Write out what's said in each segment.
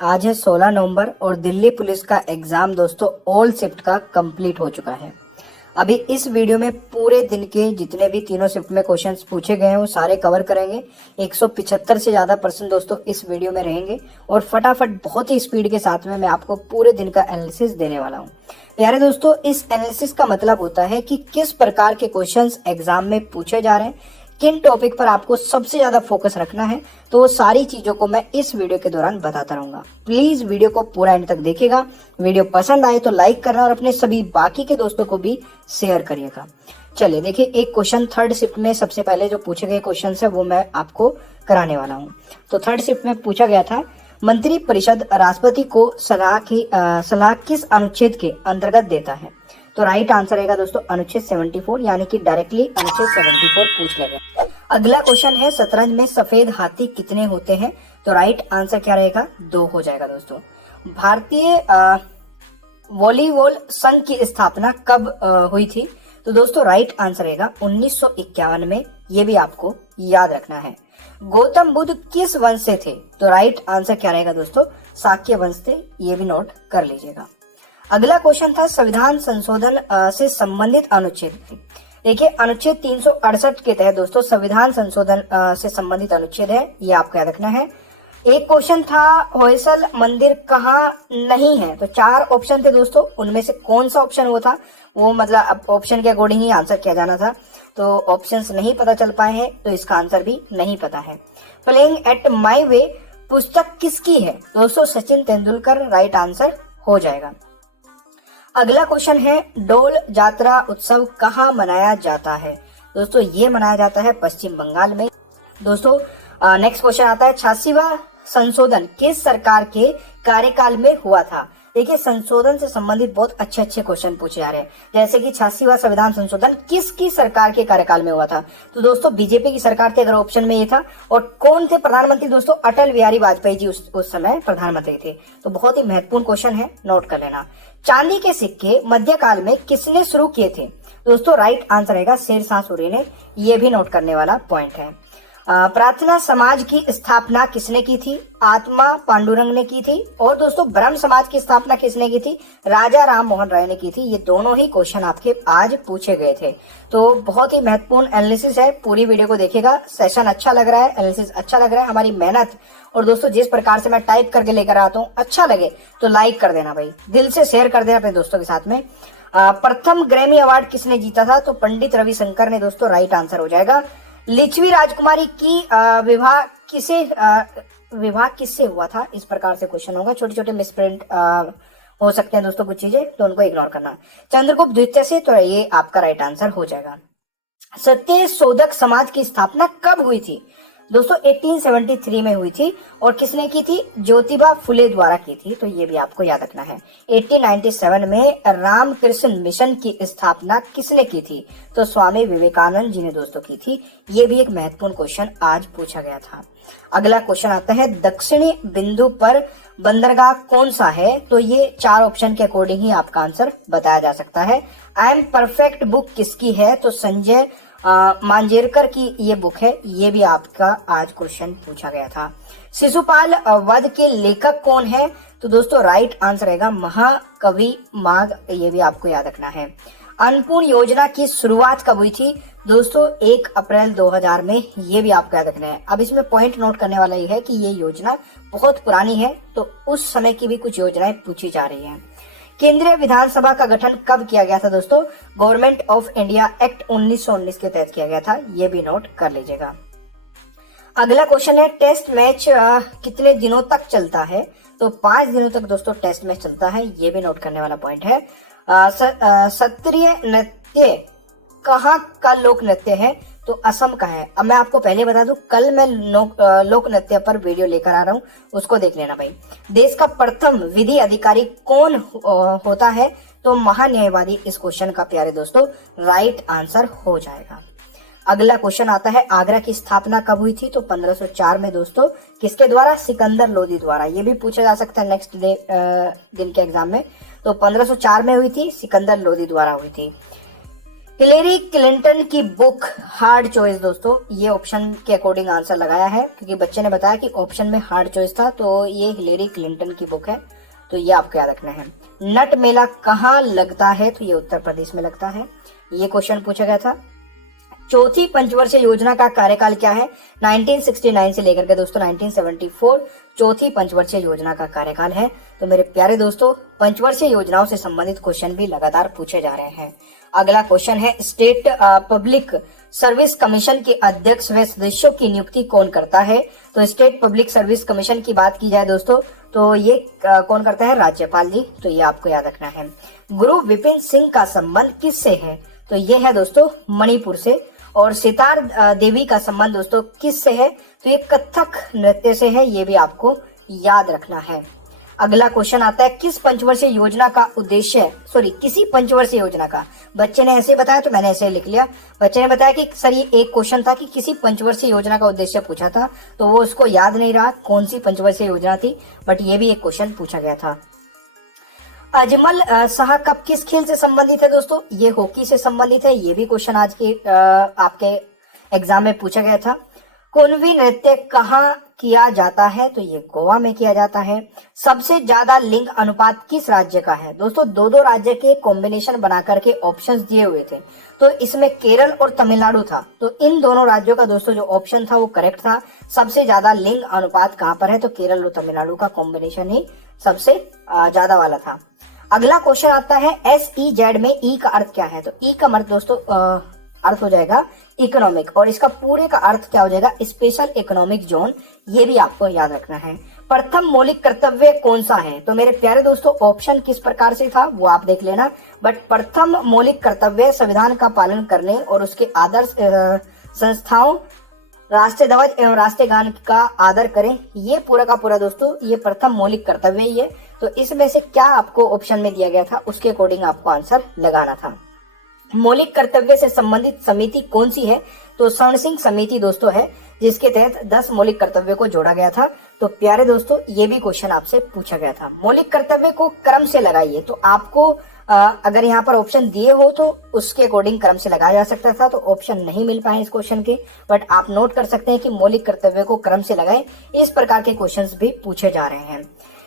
आज है 16 नवंबर और दिल्ली पुलिस का एग्जाम दोस्तों ऑल शिफ्ट का कंप्लीट हो चुका है। अभी इस वीडियो में पूरे दिन के जितने भी तीनों शिफ्ट में क्वेश्चंस पूछे गए हैं वो सारे कवर करेंगे। 175 से ज्यादा पर्सन दोस्तों इस वीडियो में रहेंगे और फटाफट बहुत ही स्पीड के साथ में मैं आपको पूरे दिन का एनालिसिस देने वाला हूँ। प्यारे दोस्तों, इस एनालिसिस का मतलब होता है कि किस प्रकार के क्वेश्चंस एग्जाम में पूछे जा रहे हैं, किन टॉपिक पर आपको सबसे ज्यादा फोकस रखना है, तो वो सारी चीजों को मैं इस वीडियो के दौरान बताता रहूंगा। प्लीज वीडियो को पूरा एंड तक देखिएगा। वीडियो पसंद आए तो लाइक करना और अपने सभी बाकी के दोस्तों को भी शेयर करिएगा। चलिए देखिए, एक क्वेश्चन थर्ड शिफ्ट में सबसे पहले जो पूछे गए क्वेश्चन है वो मैं आपको कराने वाला हूँ। तो थर्ड शिफ्ट में पूछा गया था, मंत्री परिषद राष्ट्रपति को सलाह किस अनुच्छेद के अंतर्गत देता है? तो राइट आंसर रहेगा दोस्तों अनुच्छेद 74, यानी कि डायरेक्टली अनुच्छेद 74 पूछ लेगा। अगला क्वेश्चन है, शतरंज में सफेद हाथी कितने होते हैं? तो राइट आंसर क्या रहेगा? 2 हो जाएगा दोस्तों। भारतीय वॉलीबॉल संघ की स्थापना कब हुई थी? तो दोस्तों राइट आंसर रहेगा 1951 में। ये भी आपको याद रखना है। गौतम बुद्ध किस वंश से थे? तो राइट आंसर क्या रहेगा दोस्तों? शाक्य वंश थे। ये भी नोट कर लीजिएगा। अगला क्वेश्चन था, संविधान संशोधन से संबंधित अनुच्छेद। देखिए, अनुच्छेद 368 के तहत दोस्तों संविधान संशोधन से संबंधित अनुच्छेद है, ये आपको याद रखना है। एक क्वेश्चन था, होयसल मंदिर कहाँ नहीं है? तो 4 ऑप्शन थे दोस्तों, उनमें से कौन सा ऑप्शन वो था, वो मतलब ऑप्शन के अकॉर्डिंग ही आंसर किया जाना था। तो ऑप्शंस नहीं पता चल पाए हैं तो इसका आंसर भी नहीं पता है। प्लेइंग एट माई वे पुस्तक किसकी है? दोस्तों सचिन तेंदुलकर राइट आंसर हो जाएगा। अगला क्वेश्चन है, डोल जात्रा उत्सव कहाँ मनाया जाता है? दोस्तों ये मनाया जाता है पश्चिम बंगाल में। दोस्तों नेक्स्ट क्वेश्चन आता है, 86वां संशोधन किस सरकार के कार्यकाल में हुआ था? देखिए, संशोधन से संबंधित बहुत अच्छे अच्छे क्वेश्चन पूछे जा रहे हैं, जैसे कि 86वां संविधान संशोधन किसकी सरकार के कार्यकाल में हुआ था? तो दोस्तों बीजेपी की सरकार थी अगर ऑप्शन में ये था। और कौन थे प्रधानमंत्री? दोस्तों अटल बिहारी वाजपेयी जी उस समय प्रधानमंत्री थे। तो बहुत ही महत्वपूर्ण क्वेश्चन है, नोट कर लेना। चांदी के सिक्के मध्यकाल में किसने शुरू किए थे? दोस्तों राइट आंसर रहेगा शेरशाह सूरी ने। यह भी नोट करने वाला पॉइंट है। प्रार्थना समाज की स्थापना किसने की थी? आत्मा पांडुरंग ने की थी। और दोस्तों ब्रह्म समाज की स्थापना किसने की थी? राजा राम मोहन राय ने की थी। ये दोनों ही क्वेश्चन आपके आज पूछे गए थे। तो बहुत ही महत्वपूर्ण एनालिसिस है, पूरी वीडियो को देखिएगा। सेशन अच्छा लग रहा है, एनालिसिस अच्छा लग रहा है, हमारी मेहनत और दोस्तों जिस प्रकार से मैं टाइप करके लेकर आता हूँ अच्छा लगे तो लाइक कर देना भाई, दिल से शेयर कर देना अपने दोस्तों के साथ में। प्रथम ग्रैमी अवार्ड किसने जीता था? तो पंडित रविशंकर ने दोस्तों राइट आंसर हो जाएगा। लिच्छवी राजकुमारी की विवाह किससे हुआ था? इस प्रकार से क्वेश्चन होगा। छोटे छोटे मिसप्रिंट हो सकते हैं दोस्तों, कुछ चीजें तो उनको इग्नोर करना। चंद्रगुप्त द्वितीय से, तो ये आपका राइट आंसर हो जाएगा। सत्य शोधक समाज की स्थापना कब हुई थी? दोस्तों 1873 में हुई थी। और किसने की थी? ज्योतिबा फुले द्वारा की थी। तो ये भी आपको याद रखना है। 1897 में रामकृष्ण मिशन की स्थापना किसने की थी? तो स्वामी विवेकानंद जी ने दोस्तों की थी। ये भी एक महत्वपूर्ण क्वेश्चन आज पूछा गया था। अगला क्वेश्चन आता है, दक्षिणी बिंदु पर बंदरगाह कौन सा है? तो ये 4 ऑप्शन के अकॉर्डिंग ही आपका आंसर बताया जा सकता है। आई एम परफेक्ट बुक किसकी है? तो संजय मांजेरकर की ये बुक है। ये भी आपका आज क्वेश्चन पूछा गया था। शिशुपाल वध के लेखक कौन है? तो दोस्तों राइट आंसर रहेगा महाकवि माघ। ये भी आपको याद रखना है। अन्नपूर्ण योजना की शुरुआत कब हुई थी? दोस्तों 1 अप्रैल 2000 में। ये भी आपको याद रखना है। अब इसमें पॉइंट नोट करने वाला ये है कि ये योजना बहुत पुरानी है, तो उस समय की भी कुछ योजनाएं पूछी जा रही हैं। केंद्रीय विधानसभा का गठन कब किया गया था? दोस्तों गवर्नमेंट ऑफ इंडिया एक्ट 1919 के तहत किया गया था। ये भी नोट कर लीजिएगा। अगला क्वेश्चन है, टेस्ट मैच कितने दिनों तक चलता है? तो 5 दिनों तक दोस्तों टेस्ट मैच चलता है। ये भी नोट करने वाला पॉइंट है। सत्रिय नृत्य कहाँ का लोक नृत्य है? तो असम का है। अब मैं आपको पहले बता दूं, कल मैं लोक नृत्य पर वीडियो लेकर आ रहा हूं, उसको देख लेना भाई। देश का प्रथम विधि अधिकारी कौन होता है? तो महान्यायवादी इस क्वेश्चन का प्यारे दोस्तों राइट आंसर हो जाएगा। अगला क्वेश्चन आता है, आगरा की स्थापना कब हुई थी? तो 1504 में दोस्तों। किसके द्वारा? सिकंदर लोदी द्वारा। ये भी पूछा जा सकता है नेक्स्ट दिन के एग्जाम में। तो 1504 में हुई थी, सिकंदर लोदी द्वारा हुई थी। हिलेरी क्लिंटन की बुक हार्ड चॉइस दोस्तों, ये ऑप्शन के अकॉर्डिंग आंसर लगाया है क्योंकि बच्चे ने बताया कि ऑप्शन में हार्ड चॉइस था, तो ये हिलेरी क्लिंटन की बुक है, तो ये आपको याद रखना है। नट मेला कहाँ लगता है? तो ये उत्तर प्रदेश में लगता है, ये क्वेश्चन पूछा गया था। चौथी पंचवर्षीय योजना का कार्यकाल क्या है? 1969 से लेकर के दोस्तों 1974 चौथी पंचवर्षीय योजना का कार्यकाल है। तो मेरे प्यारे दोस्तों, पंचवर्षीय योजनाओं से संबंधित क्वेश्चन भी लगातार पूछे जा रहे हैं। अगला क्वेश्चन है, स्टेट पब्लिक सर्विस कमीशन के अध्यक्ष व सदस्यों की नियुक्ति कौन करता है? तो स्टेट पब्लिक सर्विस कमीशन की बात की जाए दोस्तों, तो ये कौन करता है? राज्यपाल जी। तो ये आपको याद रखना है। गुरु विपिन सिंह का संबंध किससे है? तो ये है दोस्तों मणिपुर से। और सितार देवी का संबंध दोस्तों किससे है? तो ये कथक नृत्य से है, ये भी आपको याद रखना है। अगला क्वेश्चन आता है, किस पंचवर्षीय योजना का उद्देश्य, किसी पंचवर्षीय योजना का, बच्चे ने ऐसे बताया तो मैंने ऐसे लिख लिया। बच्चे ने बताया कि सर ये एक क्वेश्चन था कि किसी पंचवर्षीय योजना का उद्देश्य पूछा था, तो वो उसको याद नहीं रहा कौन सी पंचवर्षीय योजना थी, बट ये भी एक क्वेश्चन पूछा गया था। अजमल शाह कप किस खेल से संबंधित है दोस्तों? ये हॉकी से संबंधित है, ये भी क्वेश्चन आज के आपके एग्जाम में पूछा गया था। कुणबी नृत्य कहाँ किया जाता है? तो ये गोवा में किया जाता है। सबसे ज्यादा लिंग अनुपात किस राज्य का है? दोस्तों दो दो राज्य के कॉम्बिनेशन बना करके ऑप्शंस दिए हुए थे, तो इसमें केरल और तमिलनाडु था, तो इन दोनों राज्यों का दोस्तों जो ऑप्शन था वो करेक्ट था। सबसे ज्यादा लिंग अनुपात कहाँ पर है? तो केरल और तमिलनाडु का कॉम्बिनेशन ही सबसे ज्यादा वाला था। अगला क्वेश्चन आता है, SEZ में ई का अर्थ क्या है? तो ई का अर्थ दोस्तों अर्थ हो जाएगा इकोनॉमिक, और इसका पूरे का अर्थ क्या हो जाएगा? Special economic zone. ये भी आपको याद रखना है। प्रथम मौलिक कर्तव्य कौन सा है? तो मेरे प्यारे दोस्तों ऑप्शन किस प्रकार से था वो आप देख लेना, बट प्रथम मौलिक कर्तव्य संविधान का पालन करने और उसके आदर्श संस्थाओं, राष्ट्रीय ध्वज एवं राष्ट्रीय गान का आदर करें, ये पूरा का पूरा दोस्तों ये प्रथम मौलिक कर्तव्य ही है। तो इसमें से क्या आपको ऑप्शन में दिया गया था उसके अकॉर्डिंग आपको आंसर लगाना था। मौलिक कर्तव्य से संबंधित समिति कौन सी है? तो स्वर्ण सिंह समिति दोस्तों है, जिसके तहत 10 मौलिक कर्तव्य को जोड़ा गया था। तो प्यारे दोस्तों ये भी क्वेश्चन आपसे पूछा गया था। मौलिक कर्तव्य को क्रम से लगाइए, तो आपको अगर यहाँ पर ऑप्शन दिए हो तो उसके अकॉर्डिंग क्रम से लगाया जा सकता था, तो ऑप्शन नहीं मिल पाए इस क्वेश्चन के, बट आप नोट कर सकते हैं कि मौलिक कर्तव्य को क्रम से लगाएं। इस प्रकार के क्वेश्चंस भी पूछे जा रहे हैं।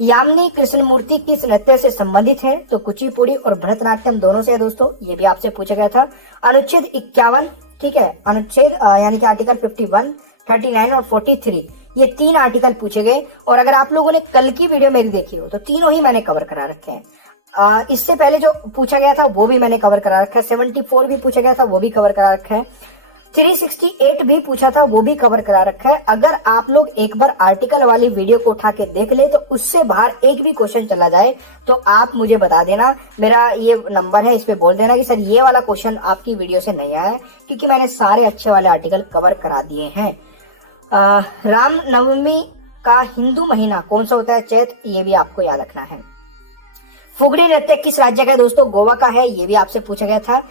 यामिनी कृष्णमूर्ति किस नृत्य से संबंधित है? तो कुचिपुड़ी और भरतनाट्यम दोनों से है दोस्तों, ये भी आपसे पूछा गया था। अनुच्छेद 51, ठीक है, अनुच्छेद यानी कि आर्टिकल 51, 39 और 43, ये 3 आर्टिकल पूछे गए। और अगर आप लोगों ने कल की वीडियो मेरी देखी हो तो तीनों ही मैंने कवर करा रखे हैं। इससे पहले जो पूछा गया था वो भी मैंने कवर करा रखा है, 74 भी पूछा गया था वो भी कवर करा रखा है, 368 भी पूछा था वो भी कवर करा रखा है। अगर आप लोग एक बार आर्टिकल वाली वीडियो को उठा के देख ले तो उससे बाहर एक भी क्वेश्चन चला जाए तो आप मुझे बता देना, मेरा ये नंबर है, इस पे बोल देना कि सर ये वाला क्वेश्चन आपकी वीडियो से नहीं आया है, क्योंकि मैंने सारे अच्छे वाले आर्टिकल कवर करा दिए हैं। रामनवमी का हिंदू महीना कौन सा होता है? चैत, ये भी आपको याद रखना है। फुगड़ी नृत्य किस राज्य का है दोस्तों? गोवा का है, ये भी आपसे पूछा गया था।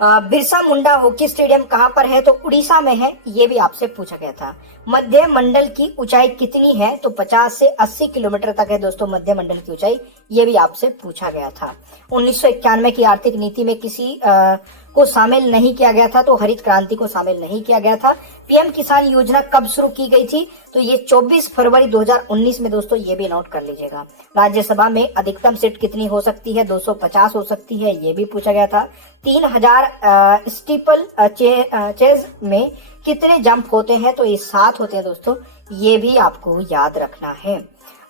बिरसा मुंडा हॉकी स्टेडियम कहां पर है? तो उड़ीसा में है, ये भी आपसे पूछा गया था। मध्य मंडल की ऊंचाई कितनी है? तो 50 से 80 किलोमीटर तक है दोस्तों मध्य मंडल की ऊंचाई, ये भी आपसे पूछा गया था। 1991 की आर्थिक नीति में किसी को शामिल नहीं किया गया था, तो हरित क्रांति को शामिल नहीं किया गया था। पीएम किसान योजना कब शुरू की गई थी? तो ये 24 फरवरी 2019 में दोस्तों, ये भी नोट कर लीजिएगा। राज्यसभा में अधिकतम सीट कितनी हो सकती है? 250 हो सकती है, ये भी पूछा गया था। 3000 स्टीपल चेज में कितने जंप होते हैं? तो ये 7 होते हैं दोस्तों, ये भी आपको याद रखना है।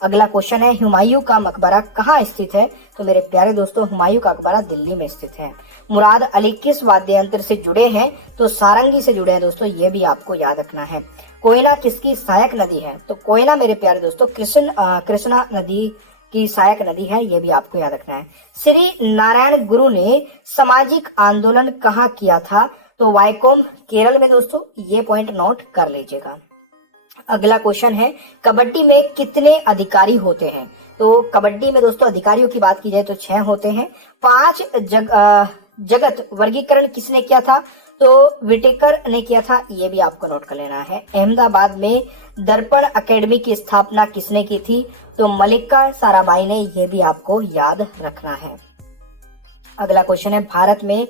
अगला क्वेश्चन है, हुमायूं का मकबरा कहाँ स्थित है? तो मेरे प्यारे दोस्तों हुमायूं का मकबरा दिल्ली में स्थित है। मुराद अली किस वाद्य यंत्र से जुड़े हैं? तो सारंगी से जुड़े हैं दोस्तों, ये भी आपको याद रखना है। कोयना किसकी सहायक नदी है? तो कोयना मेरे प्यारे दोस्तों कृष्णा नदी की सहायक नदी है, ये भी आपको याद रखना है। श्री नारायण गुरु ने सामाजिक आंदोलन कहाँ किया था? तो वाइकोम केरल में दोस्तों, ये पॉइंट नोट कर लीजिएगा। अगला क्वेश्चन है, कबड्डी में कितने अधिकारी होते हैं? तो कबड्डी में दोस्तों अधिकारियों की बात की जाए तो 6 होते हैं। 5 जगत वर्गीकरण किसने किया था? तो विटेकर ने किया था, ये भी आपको नोट कर लेना है। अहमदाबाद में दर्पण एकेडमी की स्थापना किसने की थी? तो मलिका साराभाई ने, ये भी आपको याद रखना है। अगला क्वेश्चन है, भारत में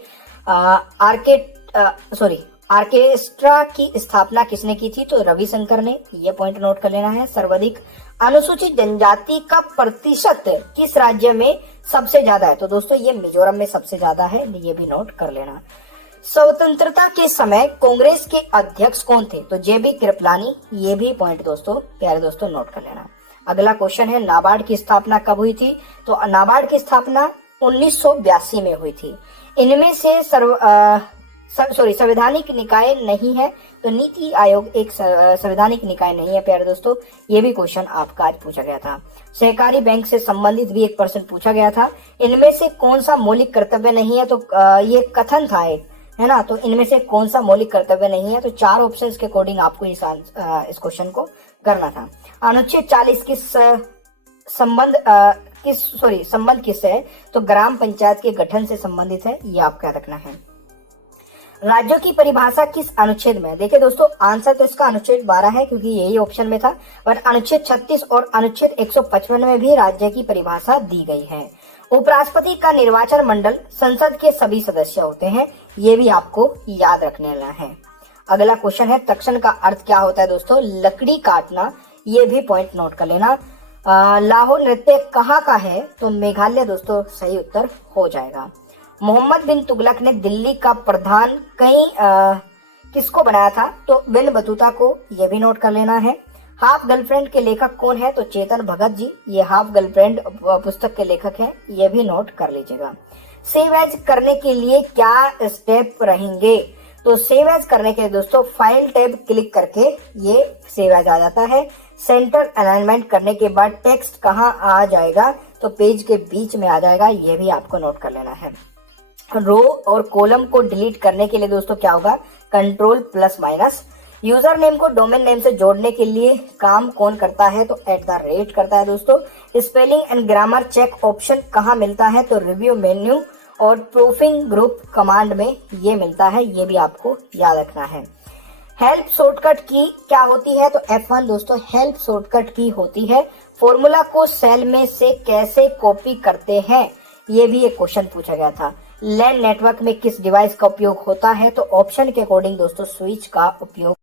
ऑर्केस्ट्रा की स्थापना किसने की थी? तो रविशंकर ने। ये पॉइंट नोट कर लेना है। सर्वाधिक अनुसूचित जनजाति का प्रतिशत किस राज्य में सबसे ज्यादा है? तो दोस्तों ये मिजोरम में सबसे ज्यादा है, ये भी नोट कर लेना। स्वतंत्रता के समय कांग्रेस के अध्यक्ष कौन थे? तो जेबी कृपलानी। ये भी पॉइंट दोस्तों, प्यारे दोस्तों, नोट कर लेना। अगला क्वेश्चन है, नाबार्ड की स्थापना कब हुई थी? तो नाबार्ड की स्थापना 1982 में हुई थी। इनमें से संवैधानिक निकाय नहीं है, तो नीति आयोग एक संवैधानिक निकाय नहीं है प्यारे दोस्तों। ये भी क्वेश्चन आपका आज पूछा गया था। सहकारी बैंक से संबंधित भी एक प्रश्न पूछा गया था। इनमें से कौन सा मौलिक कर्तव्य नहीं है? तो ये कथन था एक, है ना। तो इनमें से कौन सा मौलिक कर्तव्य नहीं है? तो 4 ऑप्शंस के अकॉर्डिंग आपको इस क्वेश्चन को करना था। अनुच्छेद 40 संबंध किससे है? तो ग्राम पंचायत के गठन से संबंधित है, ये आपको याद रखना है। राज्यों की परिभाषा किस अनुच्छेद में है? देखिए दोस्तों, आंसर तो इसका अनुच्छेद 12 है, क्योंकि यही ऑप्शन में था। बट अनुच्छेद 36 और अनुच्छेद 155 में भी राज्य की परिभाषा दी गई है। उपराष्ट्रपति का निर्वाचन मंडल संसद के सभी सदस्य होते हैं, ये भी आपको याद रखने है। अगला क्वेश्चन है, तक्षण का अर्थ क्या होता है? दोस्तों लकड़ी काटना। ये भी पॉइंट नोट कर लेना। लाहो नृत्य कहाँ का है? तो मेघालय दोस्तों सही उत्तर हो जाएगा। मोहम्मद बिन तुगलक ने दिल्ली का प्रधान किसको बनाया था? तो बिन बतूता को। यह भी नोट कर लेना है। हाफ गर्लफ्रेंड के लेखक कौन है? तो चेतन भगत जी। ये हाफ गर्लफ्रेंड पुस्तक के लेखक हैं, ये भी नोट कर लीजिएगा। सेव एज करने के लिए क्या स्टेप रहेंगे? तो सेव एज करने के लिए दोस्तों फाइल टैब क्लिक करके ये सेव एज आ जाता है। सेंटर अलाइनमेंट करने के बाद टेक्स्ट कहाँ आ जाएगा? तो पेज के बीच में आ जाएगा, ये भी आपको नोट कर लेना है। रो और कॉलम को डिलीट करने के लिए दोस्तों क्या होगा? Control plus minus. User name को डोमेन नेम से जोड़ने के लिए काम कौन करता है? तो @ करता है दोस्तों। Spelling and grammar check option कहाँ मिलता है? तो रिव्यू मेन्यू और प्रूफिंग ग्रुप कमांड में ये मिलता है, ये भी आपको याद रखना है। हेल्प शॉर्टकट की क्या होती है? तो F1 दोस्तों हेल्प शॉर्टकट की होती है। फॉर्मूला को सेल में से कैसे कॉपी करते हैं? ये भी एक क्वेश्चन पूछा गया था। लैन नेटवर्क में किस डिवाइस का उपयोग होता है? तो ऑप्शन के अकॉर्डिंग दोस्तों स्विच का उपयोग